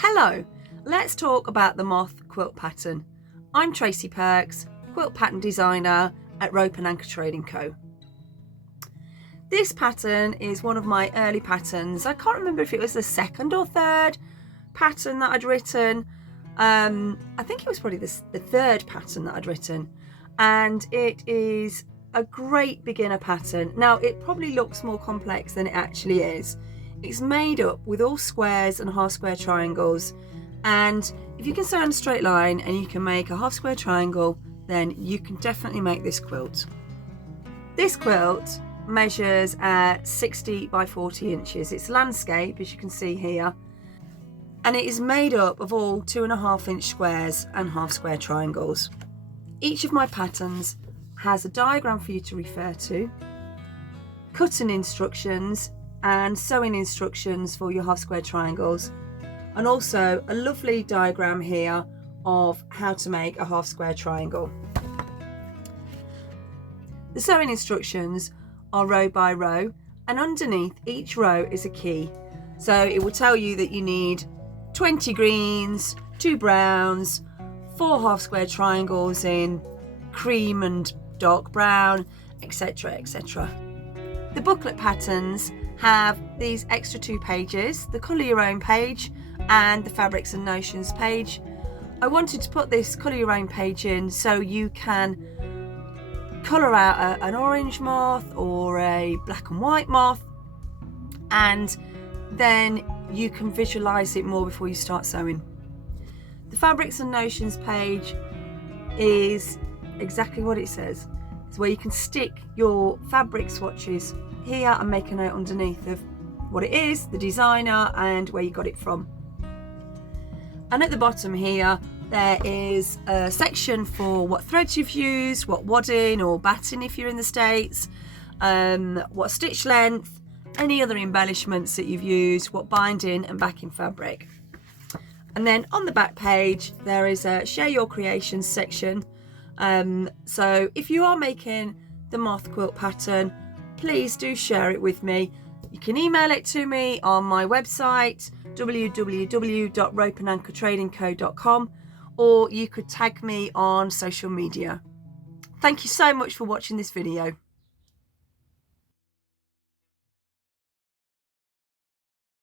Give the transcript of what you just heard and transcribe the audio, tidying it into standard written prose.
Hello, let's talk about the Moth Quilt Pattern. I'm Tracy Perks, quilt pattern designer at Rope and Anchor Trading Co. This pattern is one of my early patterns. I can't remember if it was the second or third pattern that I'd written. I think it was probably the third pattern that I'd written, and it is a great beginner pattern. Now, it probably looks more complex than it actually is. It's made up with all squares and half square triangles, and if you can sew in a straight line and you can make a half square triangle, then you can definitely make this quilt. This quilt measures at 60 by 40 inches. It's landscape, as you can see here, and it is made up of all 2.5 inch squares and half square triangles. Each of my patterns has a diagram for you to refer to, cutting instructions and sewing instructions for your half square triangles, and also a lovely diagram here of how to make a half square triangle. The sewing instructions are row by row, and underneath each row is a key. So it will tell you that you need 20 greens, 2 browns, 4 half square triangles in cream and dark brown, etc, etc. The booklet patterns have these extra 2 pages, the colour your own page and the fabrics and notions page. I wanted to put this colour your own page in so you can colour out an orange moth or a black and white moth, and then you can visualise it more before you start sewing. The fabrics and notions page is exactly what it says. It's where you can stick your fabric swatches here and make a note underneath of what it is, the designer, and where you got it from. And at the bottom here there is a section for what threads you've used, what wadding or batting if you're in the States, what stitch length, any other embellishments that you've used, what binding and backing fabric. And then on the back page there is a share your creations section. So if you are making the Moth Quilt pattern, please do share it with me. You can email it to me on my website www.ropeandanchortradingco.com, or you could tag me on social media. Thank you so much for watching this video.